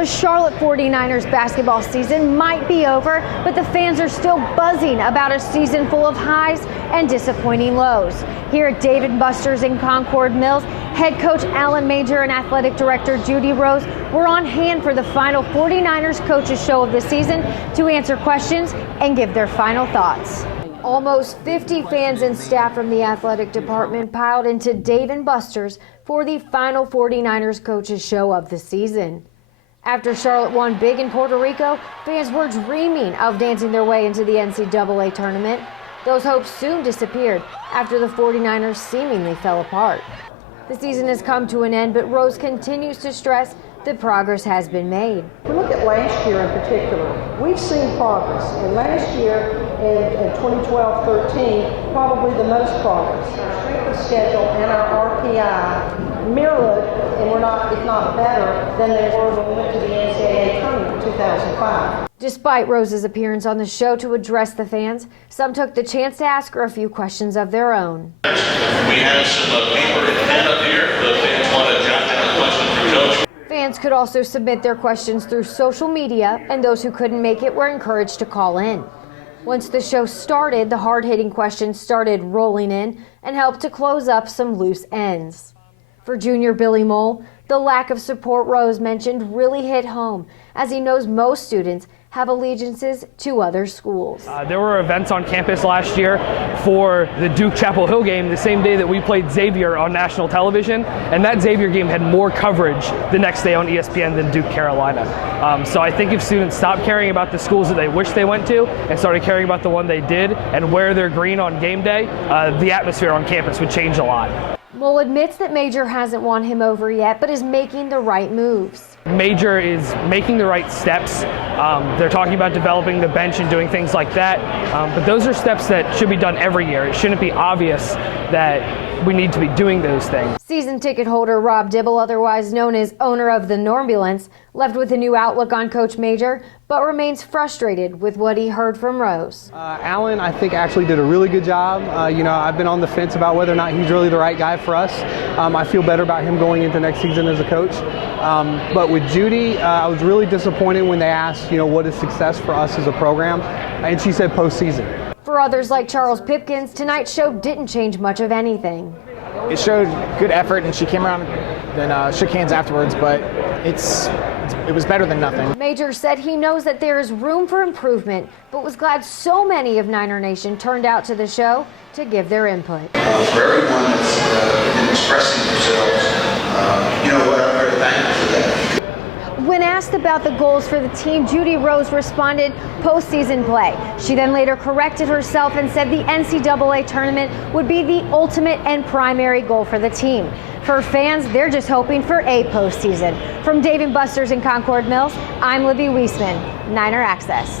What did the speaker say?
The Charlotte 49ers basketball season might be over, but the fans are still buzzing about a season full of highs and disappointing lows. Here at Dave & Buster's in Concord Mills, head coach Alan Major and athletic director Judy Rose were on hand for the final 49ers coaches show of the season to answer questions and give their final thoughts. Almost 50 fans and staff from the athletic department piled into Dave & Buster's for the final 49ers coaches show of the season. After Charlotte won big in Puerto Rico, fans were dreaming of dancing their way into the NCAA tournament. Those hopes soon disappeared after the 49ers seemingly fell apart. The season has come to an end, but Rose continues to stress that progress has been made. If we look at last year in particular, we've seen progress. And last year, in 2012-13, probably the most progress. Our strength of schedule and our RPI mirrored, and we're not, if not better, than they were when we went to the NCAA tournament in 2005. Despite Rose's appearance on the show to address the fans, some took the chance to ask her a few questions of their own. We have some paper and pen up here. The fans want to jot down questions for Coach. Fans could also submit their questions through social media, and those who couldn't make it were encouraged to call in. Once the show started, the hard-hitting questions started rolling in and helped to close up some loose ends. For junior Billy Mole, the lack of support Rose mentioned really hit home, as he knows most students have allegiances to other schools. There were events on campus last year for the Duke Chapel Hill game the same day that we played Xavier on national television, and that Xavier game had more coverage the next day on ESPN than Duke Carolina. So I think if students stopped caring about the schools that they wish they went to and started caring about the one they did and wear their green on game day, the atmosphere on campus would change a lot. Mole admits that Major hasn't won him over yet, but is making the right moves. Major is making the right steps. They're talking about developing the bench and doing things like that, but those are steps that should be done every year. It shouldn't be obvious that we need to be doing those things. Season ticket holder Rob Dibble, otherwise known as owner of the Normulance, left with a new outlook on Coach Major, but remains frustrated with what he heard from Rose. Alan, I think, actually did a really good job. I've been on the fence about whether or not he's really the right guy for us. I feel better about him going into next season as a coach. But with Judy, I was really disappointed when they asked, what is success for us as a program? And she said postseason. For others like Charles Pipkins, tonight's show didn't change much of anything. It showed good effort, and she came around and shook hands afterwards, but it was better than nothing. Major said he knows that there is room for improvement, but was glad so many of Niner Nation turned out to the show to give their input. For everyone that's been expressing themselves, I'm very thankful for that. When asked about the goals for the team, Judy Rose responded, postseason play. She then later corrected herself and said the NCAA tournament would be the ultimate and primary goal for the team. For fans, they're just hoping for a postseason. From Dave & Buster's in Concord Mills, I'm Libby Weisman, Niner Access.